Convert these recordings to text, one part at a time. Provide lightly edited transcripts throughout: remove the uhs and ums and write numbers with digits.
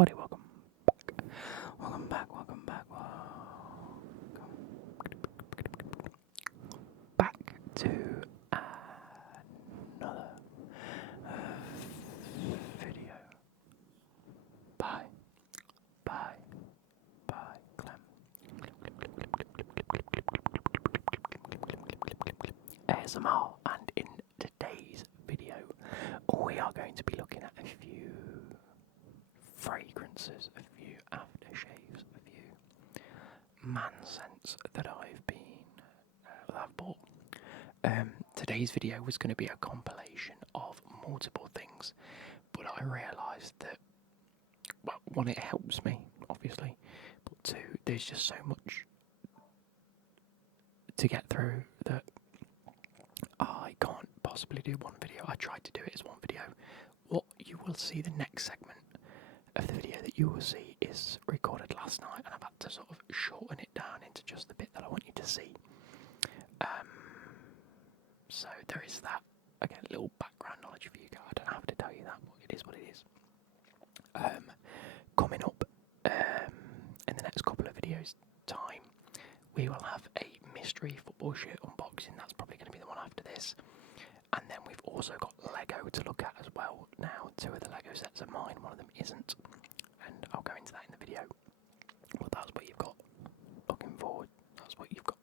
everybody, welcome back. Welcome back, welcome back, back to another video by Clem. ASMR, and in today's video we are going to be looking at a few fragrances, a few aftershaves, a few man scents that I've bought. Today's video was going to be a compilation of multiple things, but I realised that, well, one, it helps me, obviously, but two, there's just so much to get through that I can't possibly do one video. I tried to do it as one video. What you will see, the next segment of the video that you will see, is recorded last night, and I've had to sort of shorten it down into just the bit that I want you to see. So there is that. Again, a little background knowledge for you guys. I don't have to tell you that, but it is what it is. Coming up in the next couple of videos' time, we will have a mystery football shirt unboxing. That's probably going to be the one after this. And then we've also got Lego to look at as well. Now, two of the Lego sets are mine, one of them isn't. And I'll go into that in the video. But that's what you've got looking forward. That's what you've got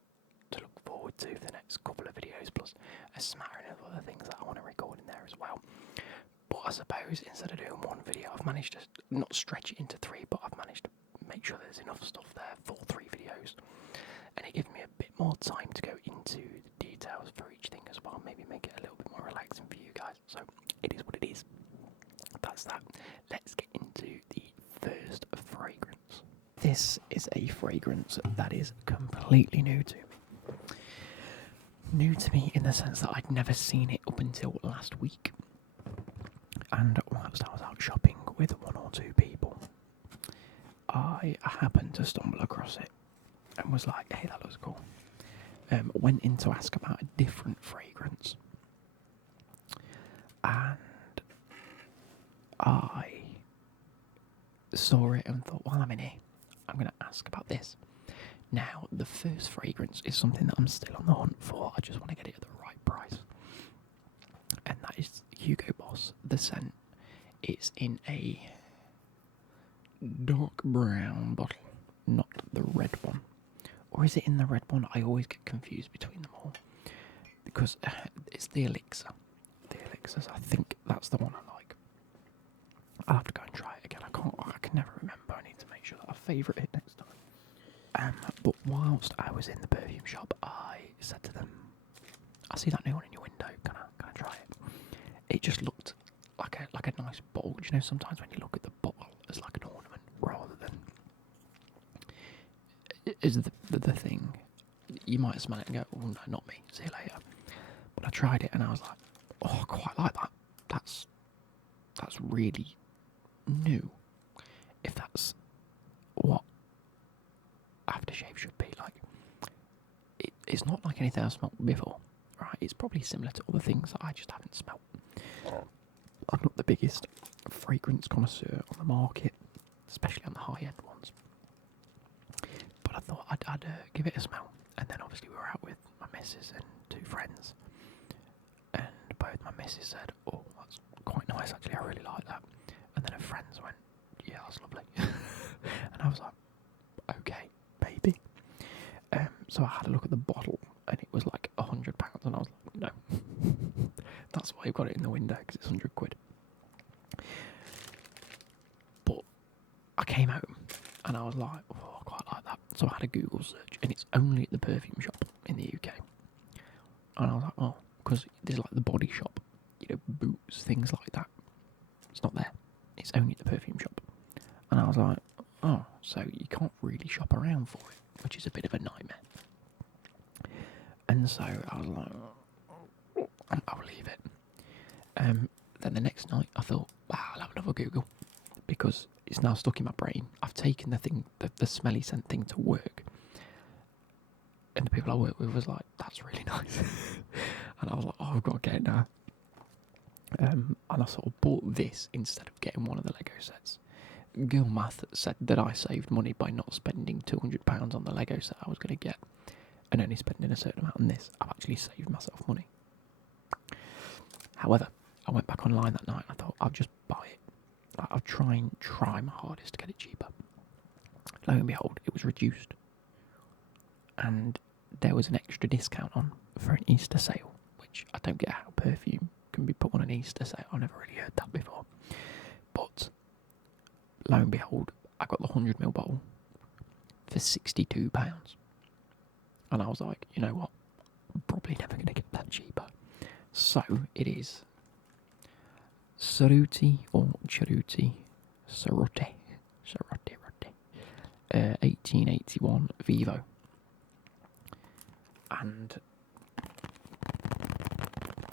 to look forward to for the next couple of videos, plus a smattering of other things that I want to record in there as well. But I suppose instead of doing one video, I've managed to not stretch it into three, but I've managed to make sure there's enough stuff there for 3 videos. And it gives me a bit more time to go into the details for each thing as well, maybe make it a little bit more relaxing for you guys. So it is what it is. That's that. Let's get into the first fragrance. This is a fragrance that is completely new to me. New to me in the sense that I'd never seen it up until last week. And whilst I was out shopping with 1 or 2 people, I happened to stumble across it and was like, hey, that looks cool. Went in to ask about a different fragrance. And I saw it and thought, while I'm in here, I'm going to ask about this. Now, the first fragrance is something that I'm still on the hunt for. I just want to get it at the right price. And that is Hugo Boss, the scent. It's in a dark brown bottle, not the red one. Or is it in the red one? I always get confused between them all. Because it's the Elixir. The Elixirs, I think that's the one I like. I'll have to go and try it again. I can never remember. I need to make sure that I favourite it next time. But whilst I was in the perfume shop, I said to them, I see that new one in your window, can I try it? It just looked like a nice bottle. You know, sometimes when you look at the bottle as like an ornament rather than is the thing, you might smell it and go, oh no, not me, see you later. But I tried it and I was like, oh, I quite like that. That's really new. If that's what aftershave should be like. It's not like anything I've smelt before, right? It's probably similar to other things that I just haven't smelt. I'm not the biggest fragrance connoisseur on the market, especially on the high-end ones. But I thought I'd give it a smell. And then obviously we were out with my missus and 2 friends. And both my missus said, oh, that's quite nice actually, I really like that. And then her friends went, yeah, that's lovely. And I was like, okay, baby. So I had a look at the bottle and it was like £100 and I was like, no. That's why you've got it in the window, because it's £100. But I came out and I was like, oh, I quite like that. So I had a Google search and it's only at the perfume shop in the UK. And I was like, oh, because there's like the body shop, you know, Boots, things like that. It's not there. It's only at the perfume shop. And I was like, oh, so you can't really shop around for it, which is a bit of a nightmare. And so I was like, I'll leave it. Then the next night I thought, wow, I'll have another Google, because it's now stuck in my brain. I've taken the smelly scent thing to work, and the people I work with was like, that's really nice. And I was like, oh, I've got to get it now. And I sort of bought this instead of getting one of the Lego sets, Girl Math said that I saved money by not spending £200 on the Lego set I was going to get and only spending a certain amount on this. I've actually saved myself money. However, I went back online that night and I thought, I'll just buy it. I'll try my hardest to get it cheaper. Lo and behold, it was reduced. And there was an extra discount on for an Easter sale, which I don't get how perfume can be put on an Easter sale. I've never really heard that before. But lo and behold, I got the 100ml bottle for £62. And I was like, you know what? I'm probably never going to get that cheaper. So it is Cerutti or Cerutti, 1881 Vivo. And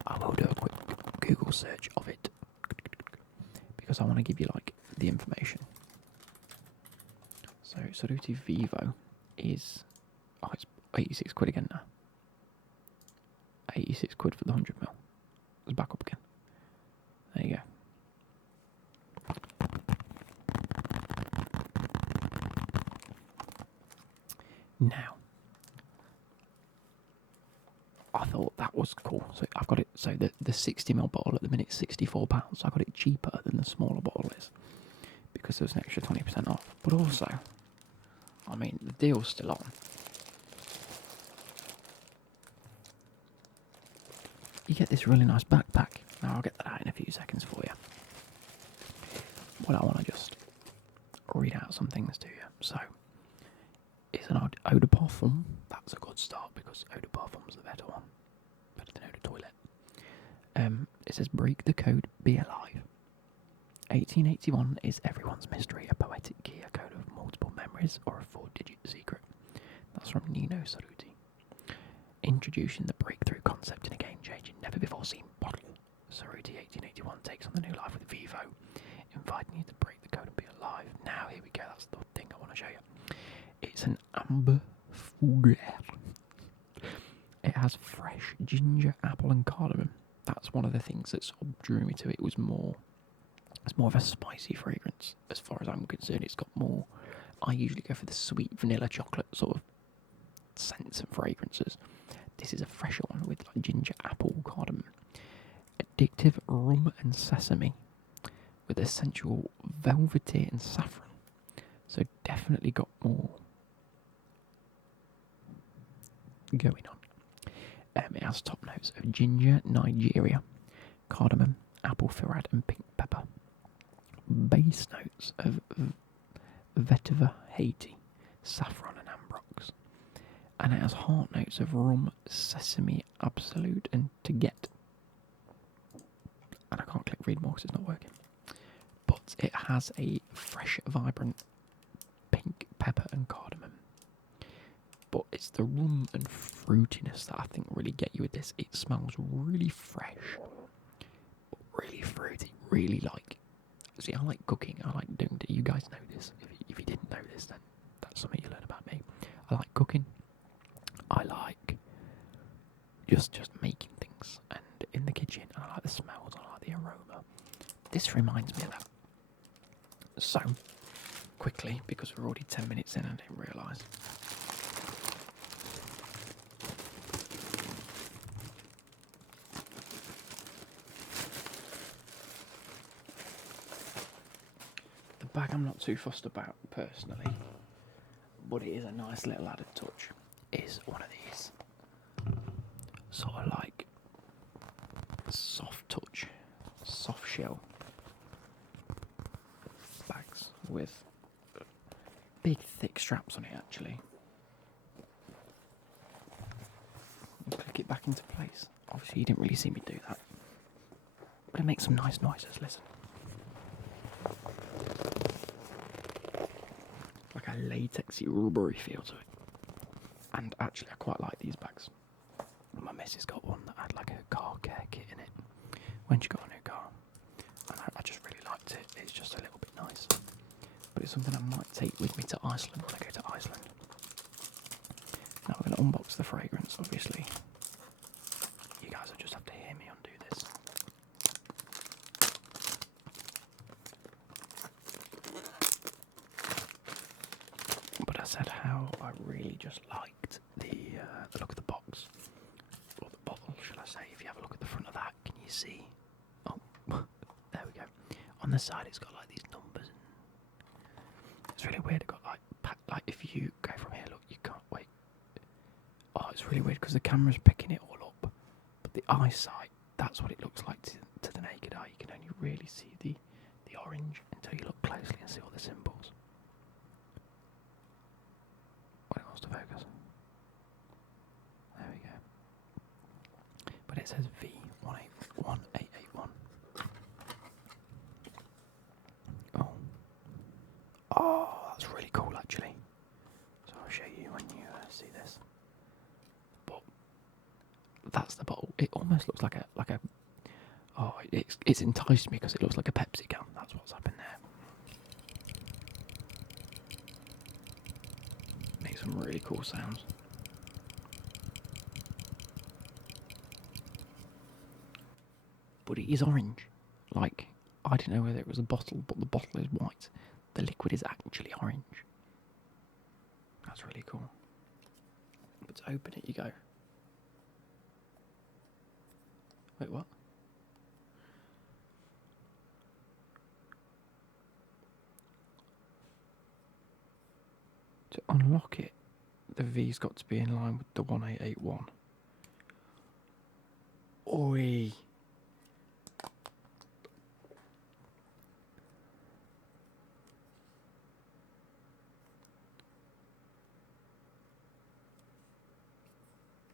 I will do a quick Google search of it because I want to give you like the information. So Cerutti Vivo is it's 86 quid again now. 86 quid for the 100ml. It's back up again. There you go. Now, I thought that was cool. So I've got it. So the 60ml bottle at the minute is £64. So I got it cheaper than the smaller bottle is because there was an extra 20% off. But also, I mean, the deal's still on. You get this really nice backpack. Now I'll get that out in a few seconds for you. But I want to just read out some things to you. So, it's an eau de parfum. That's a good start because eau de parfum's the better one. Better than eau de toilet. It says, break the code, be alive. 1881 is everyone's mystery, a poetic key, a code of multiple memories, or a 4-digit secret. That's from Nino Cerutti. Introducing the breakthrough concept in a game-changing, never-before-seen bottle. Cerutti 1881 takes on the new life with Vivo, inviting you to break the code and be alive. Now, here we go, that's the thing I want to show you. It's an amber fougere. It has fresh ginger, apple and cardamom. That's one of the things that sort of drew me to it. It's more of a spicy fragrance. As far as I'm concerned, it's got more. I usually go for the sweet vanilla chocolate sort of scents and fragrances. This is a fresher one with like ginger, apple, cardamom. Addictive rum and sesame with essential velvety and saffron. So definitely got more going on. It has top notes of ginger, Nigeria, cardamom, apple farad and pink pepper. Base notes of vetiver, Haiti, saffron and ambrox. And it has heart notes of rum, sesame, absolute and Taget. And I can't click read more because it's not working. But it has a fresh, vibrant pink pepper and cardamom. But it's the rum and fruitiness that I think really get you with this. It smells really fresh, really fruity, really like. See, I like cooking. I like doing it. You guys know this. If you didn't know this, then that's something you learn about me. I like cooking. I like just making things and in the kitchen. And I like the smells. I like the aroma. This reminds me of that. So, quickly, because we're already 10 minutes in and I didn't realise. The bag I'm not too fussed about personally, but it is a nice little added touch, is one of these sort of like soft touch, soft shell bags with big thick straps on it actually. Click it back into place. Obviously you didn't really see me do that, but it makes some nice noises, listen. Like a latexy rubbery feel to it. And actually I quite like these bags. My missus got one that had like a car care kit in it when she got a new car. And I just really liked it. It's just a little bit nice. But it's something I might take with me to Iceland when I go to Iceland. Now we're going to unbox the fragrance, obviously. You guys will just have to hear me undo this. how I really just liked the look of the box, or the bottle, should I say. If you have a look at the front of that, can you see? Oh, there we go. On the side it's got like these numbers, and it's really weird. It got like if you go from here, look, you can't wait. Oh, it's really weird because the camera's picking it all up, but the eyesight, that's what it looks like to the naked eye. You can only really see the orange until you look closely and see all the symbols. When it wants to focus. There we go. But it says V181881. Oh, that's really cool actually. So I'll show you when you see this. But that's the bottle. It almost looks like a. Oh, it's enticed me because it looks like a Pepsi can. That's what's happened there. Makes some really cool sounds. But it is orange. Like, I didn't know whether it was a bottle, but the bottle is white. The liquid is actually orange. That's really cool. But to open it, you go. Wait, what? To unlock it, the V's got to be in line with the 1881. Oi!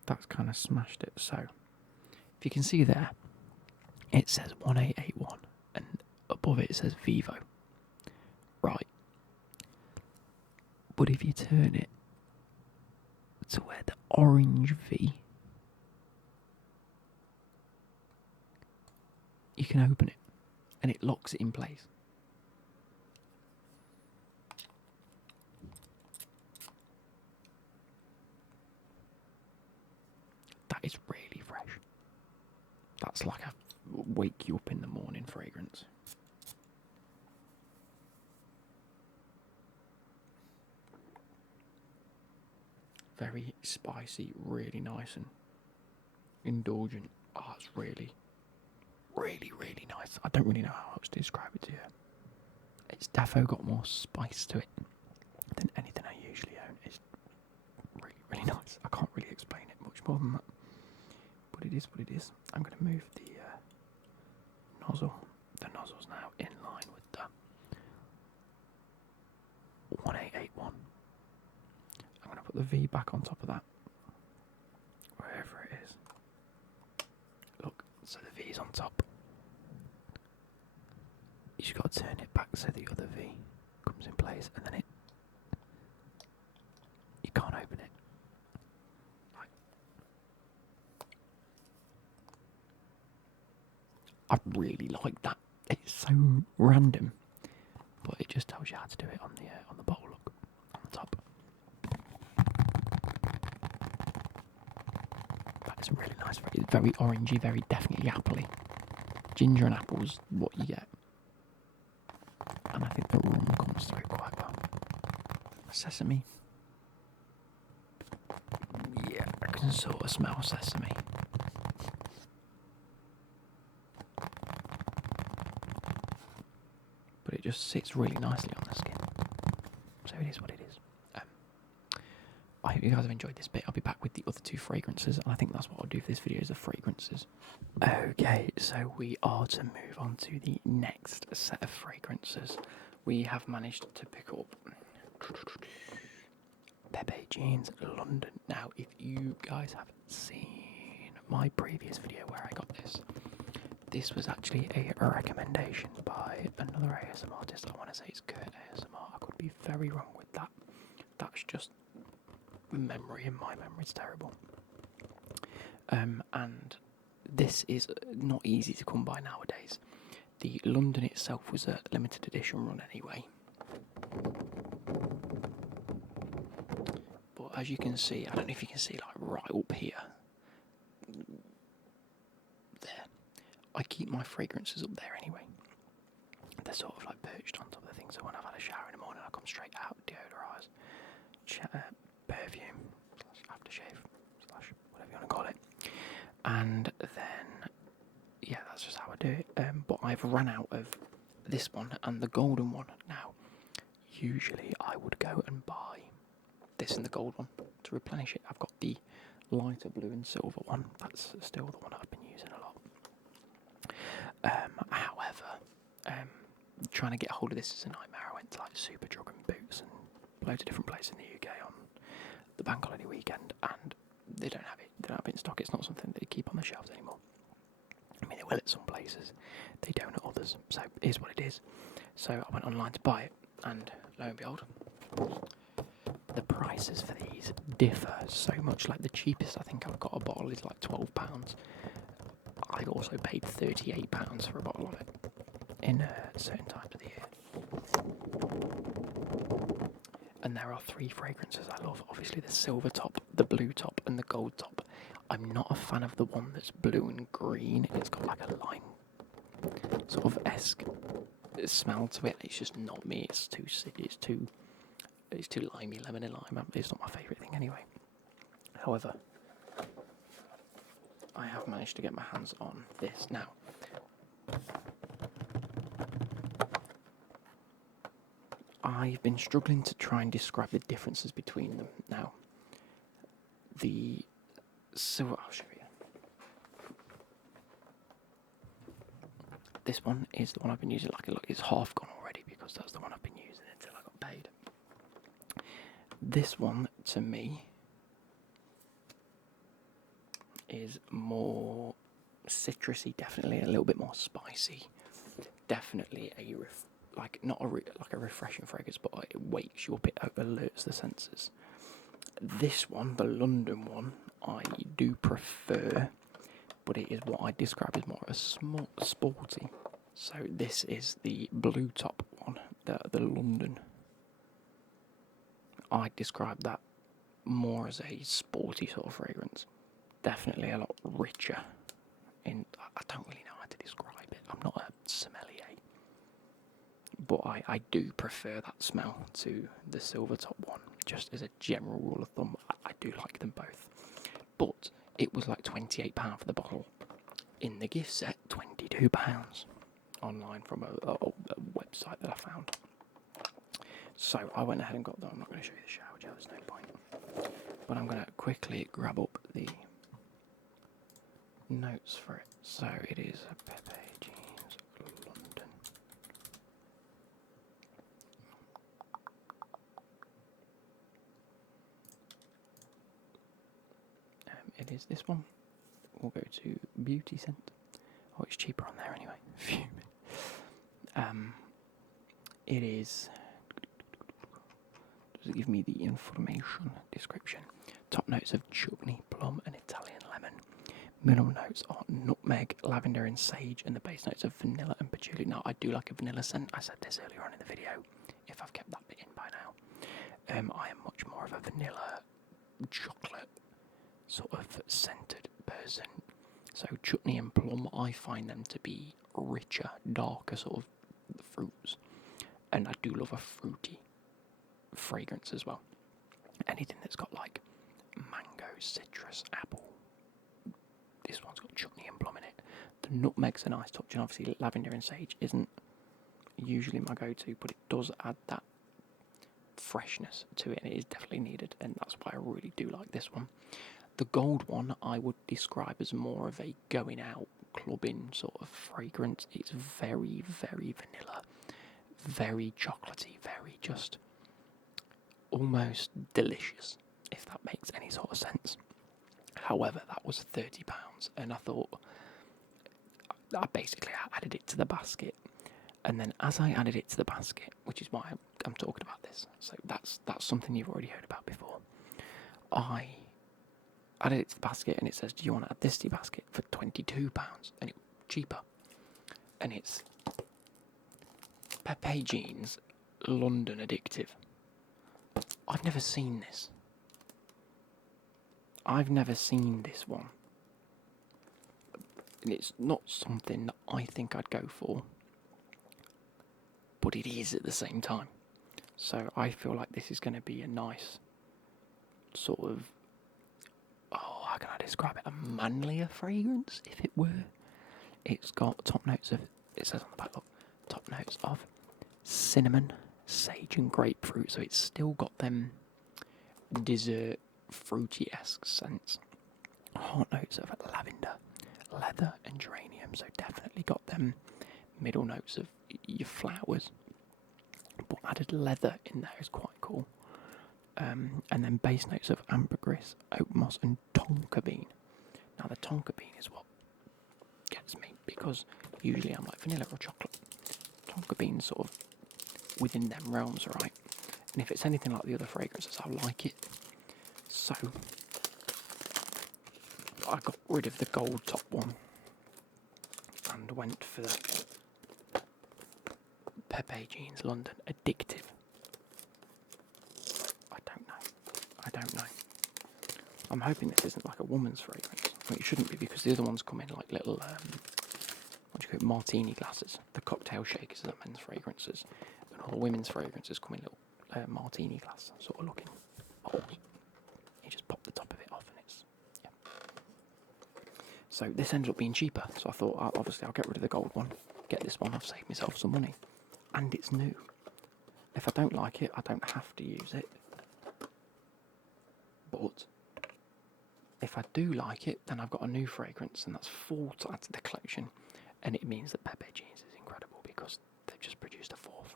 That's kind of smashed it. So, if you can see there, it says 1881, and above it says Vivo. Right. But if you turn it to where the orange V, you can open it, and it locks it in place. That is really fresh. That's like a wake you up in the morning fragrance. Very spicy, really nice and indulgent. Oh, it's really, really, really nice. I don't really know how else to describe it to you. It's defo got more spice to it than anything I usually own. It's really, really nice. I can't really explain it much more than that. But it is what it is. I'm going to move the nozzle. The nozzle's now in line with the 1881. I'm going to put the V back on top of that. Wherever it is. Look, so the V's on top. You just got to turn it back so the other V comes in place, and then you can't open it. I really like that. It's so random, but it just tells you how to do it on the bottle. Look on the top. That is a really nice. It's very orangey, very definitely appley. Ginger and apple's what you get, and I think the rum comes through quite well. Sesame. Yeah, I can sort of smell sesame. But it just sits really nicely on the skin. So it is what it is. I hope you guys have enjoyed this bit. I'll be back with the other two fragrances, and I think that's what I'll do for this video, is the fragrances. Okay, so we are to move on to the next set of fragrances. We have managed to pick up Pepe Jeans London. Now, if you guys have seen my previous video where I got this was actually a recommendation by another ASMR artist. I want to say it's Kurt ASMR. I could be very wrong with that. That's just memory, and my memory's terrible. And this is not easy to come by nowadays. The London itself was a limited edition run anyway. But as you can see, I don't know if you can see, like right up here, there, I keep my fragrances up there anyway. They're sort of like perched on top of the thing, so when I've had a shower in the morning, I come straight out, deodorize, perfume / aftershave / whatever you want to call it. And then, yeah, that's just how I do it. But I've run out of this one and the golden one now. Usually I would go and buy this and the gold one to replenish it. I've got the lighter blue and silver one. That's still the one I've been using a lot. However, trying to get hold of this is a nightmare. I went to like Superdrug and Boots and loads of different places in the UK on the bank holiday weekend, and they don't have it. They don't have it in stock. It's not something that they keep on the shelves anymore. I mean, they will at some places, they don't at others. So it is what it is. So I went online to buy it, and lo and behold, the prices for these differ so much. Like the cheapest I think I've got a bottle is like £12. I also paid £38 for a bottle of it in certain times of the year. And there are 3 fragrances I love. Obviously the silver top, the blue top and the gold top. I'm not a fan of the one that's blue and green. It's got like a lime sort of esque smell to it. It's just not me. It's too limey, lemon and lime. It's not my favourite thing anyway. However, I have managed to get my hands on this now. I've been struggling to try and describe the differences between them now. I'll show you. This one is the one I've been using. Look, it's half gone already because that's the one I've been using until I got paid. This one, to me, is more citrusy, definitely a little bit more spicy. Definitely not a refreshing fragrance, but it wakes you up, it alerts the senses. This one, the London one, I do prefer, but it is what I describe as more of a sporty. So this is the blue top one, the London. I describe that more as a sporty sort of fragrance. Definitely a lot richer. I don't really know how to describe it. I'm not a sommelier. But I do prefer that smell to the silver top one. Just as a general rule of thumb, I do like them both. But it was like £28 for the bottle. In the gift set, £22 online from a website that I found. So I went ahead and got that. I'm not going to show you the shower gel, there's no point. But I'm going to quickly grab up the notes for it. So it is a Pepe Jeans London. It is this one. We'll go to Beauty Scent. Oh, it's cheaper on there anyway. Phew. It is. Does it give me the information description? Top notes of chutney, plum, and Italian lemon. Middle notes are nutmeg, lavender, and sage, and the base notes of vanilla and patchouli. Now, I do like a vanilla scent. I said this earlier on in the video. If I've kept that bit in by now, I am much more of a vanilla, chocolate sort of scented person. So chutney and plum, I find them to be richer, darker sort of fruits, and I do love a fruity fragrance as well. Anything that's got like mango, citrus, apple. This one's got chutney and plum in it. The nutmeg's a nice touch, and obviously lavender and sage isn't usually my go-to, but it does add that freshness to it, and it is definitely needed, and that's why I really do like this one. The gold one I would describe as more of a going out, clubbing sort of fragrance. It's very, very vanilla, very chocolatey, very just almost delicious, if that makes any sort of sense. However, that was £30, and I thought I basically added it to the basket, and then as I added it to the basket, which is why I'm talking about this, so that's something you've already heard about before. I added it to the basket, and it says, "Do you want to add this to your basket for £22?" And it's cheaper, and it's Pepe Jeans London Addictive. I've never seen this. I've never seen this one. And it's not something that I think I'd go for, but it is at the same time. So I feel like this is going to be a nice sort of, oh, how can I describe it? A manlier fragrance, if it were. It's got top notes of, it says on the back, look, top notes of cinnamon, sage and grapefruit. So it's still got them dessert fruity-esque scents. Hot notes of lavender, leather and geranium. So definitely got them middle notes of your flowers. But added leather in there is quite cool. And then base notes of ambergris, oak moss and tonka bean. Now the tonka bean is what gets me, because usually I'm like vanilla or chocolate. Tonka bean's sort of within them realms, right? And if it's anything like the other fragrances, I like it. So I got rid of the gold top one and went for the Pepe Jeans London Addictive. I don't know. I'm hoping this isn't like a woman's fragrance. Well, it shouldn't be, because the other ones come in like little, what do you call it, martini glasses. The cocktail shakers are men's fragrances, and all the women's fragrances come in little martini glass sort of looking holes. You just pop the top of it off and it's, yeah. So this ended up being cheaper, so I thought, obviously I'll get rid of the gold one, get this one, I've saved myself some money. And it's new. If I don't like it, I don't have to use it. But if I do like it, then I've got a new fragrance, and that's 4 to add to the collection. And it means that Pepe Jeans is incredible, because they've just produced a 4th.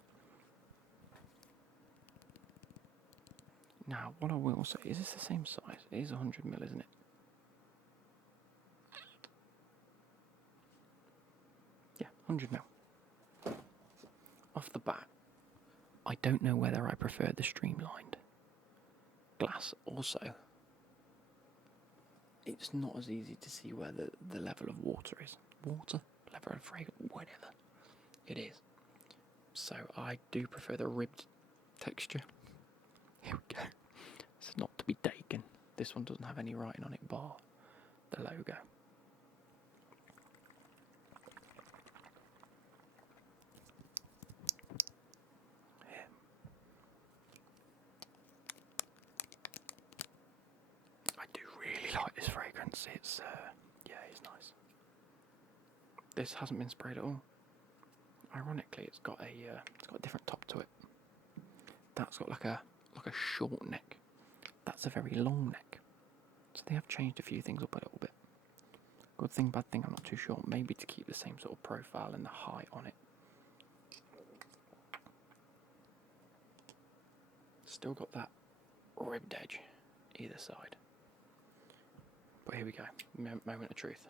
Now, what I will say, is this the same size? It is 100ml, isn't it? Yeah, 100ml. Off the bat, I don't know whether I prefer the streamlined glass. Also, it's not as easy to see where the level of water is. Water? Level of fragrance? Whatever it is. So I do prefer the ribbed texture. Here we go. This is not to be taken. This one doesn't have any writing on it bar the logo. I do really like this fragrance. It's yeah, it's nice. This hasn't been sprayed at all. Ironically, it's got a different top to it. That's got like a short neck. That's a very long neck. So they have changed a few things up a little bit. Good thing, bad thing, I'm not too sure. Maybe to keep the same sort of profile and the height on it. Still got that ribbed edge either side. But here we go. Moment of truth.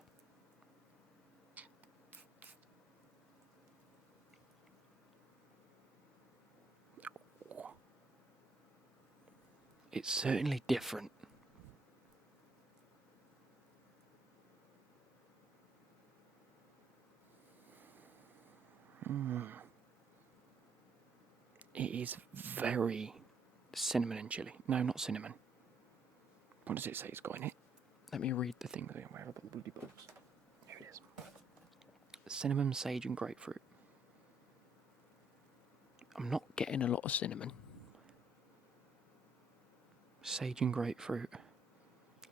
It's certainly different. It is very cinnamon and chili. No, not cinnamon. What does it say it's got in it? Let me read the thing. Where are the bloody books? Here it is. Cinnamon, sage and grapefruit. I'm not getting a lot of cinnamon. Sage and grapefruit.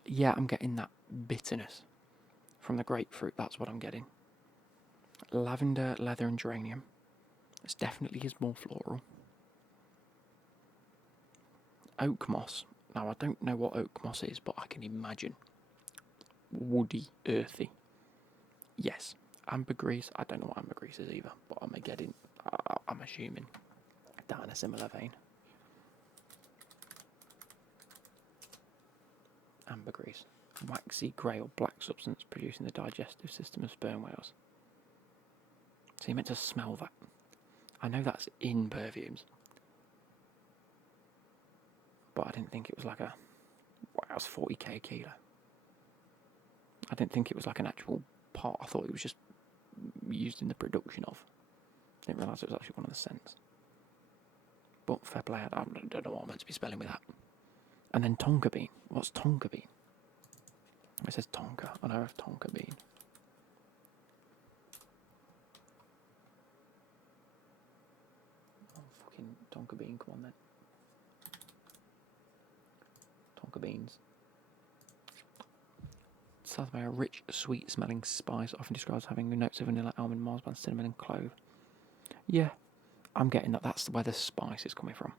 Yeah, I'm getting that bitterness from the grapefruit. That's what I'm getting. Lavender, leather and geranium. This definitely is more floral. Oak moss. Now, I don't know what oak moss is, but I can imagine. Woody, earthy. Yes. Ambergris. I don't know what ambergris is either, but I'm assuming down a similar vein. Ambergris. Waxy grey or black substance produced in the digestive system of sperm whales. So you're meant to smell that. I know that's in perfumes. But I didn't think it was like a... Wow, it's 40k a kilo. I didn't think it was like an actual part. I thought it was just used in the production of. Didn't realise it was actually one of the scents. But fair play, I don't know what I'm meant to be spelling with that. And then tonka bean. What's tonka bean? It says tonka. I know of tonka bean. Oh, fucking tonka bean, come on then. tonka beans. South America, rich, sweet-smelling spice, often described as having notes of vanilla, almond, marzipan, cinnamon, and clove. Yeah, I'm getting that. That's where the spice is coming from.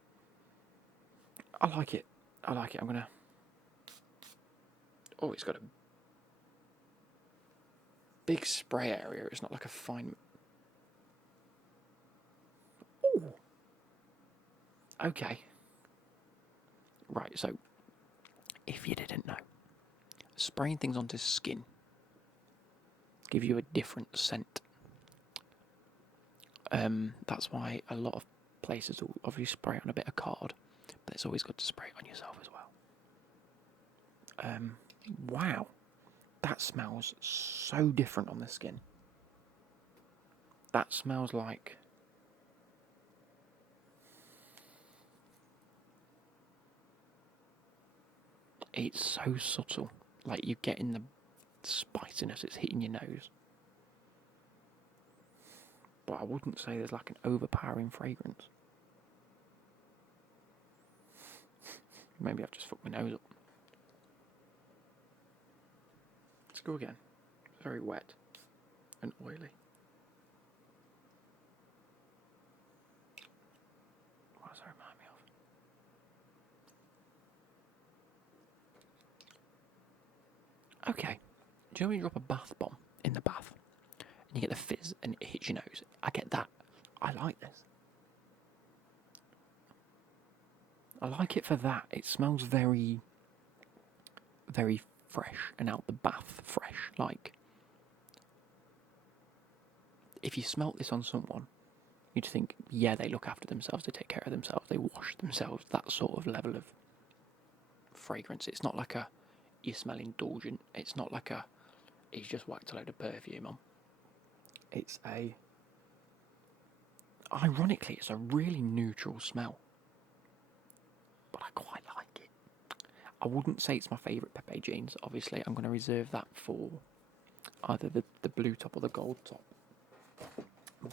I like it. I like it. I'm gonna. Oh, it's got a big spray area. It's not like a fine. Ooh. Okay. Right. So, if you didn't know, spraying things onto skin give you a different scent. That's why a lot of places will obviously spray it on a bit of card, but it's always good to spray it on yourself as well. Wow, that smells so different on the skin. That smells like it's so subtle. Like you're getting the spiciness, it's hitting your nose. But I wouldn't say there's like an overpowering fragrance. Maybe I've just fucked my nose up. Let's go again. It's very wet and oily. What does that remind me of? Okay. Do you know when you drop a bath bomb in the bath and you get the fizz and it hits your nose? I get that. I like this. I like it for that. It smells very, very fresh and out the bath fresh. Like, if you smelt this on someone, you'd think, yeah, they look after themselves, they take care of themselves, they wash themselves, that sort of level of fragrance. It's not like a, you smell indulgent. It's not like a, he's just whacked a load of perfume on. It's a, ironically, it's a really neutral smell. But I quite like it. I wouldn't say it's my favourite Pepe Jeans. Obviously, I'm going to reserve that for either the blue top or the gold top.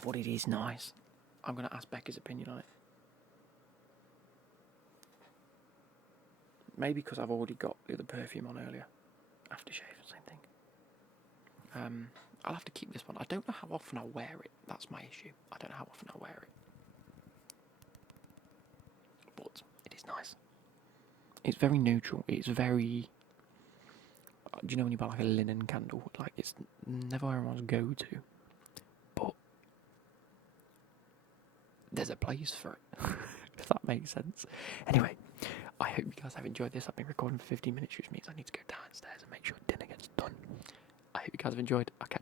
But it is nice. I'm going to ask Becca's opinion on it. Maybe because I've already got the other perfume on earlier. Aftershave, same thing. I'll have to keep this one. I don't know how often I wear it. That's my issue. I don't know how often I wear it. But it is nice. It's very neutral. It's very... Do you know when you buy like a linen candle? Like, it's never everyone's go-to. But there's a place for it. If that makes sense. Anyway, I hope you guys have enjoyed this. I've been recording for 15 minutes, which means I need to go downstairs and make sure dinner gets done. I hope you guys have enjoyed. I'll catch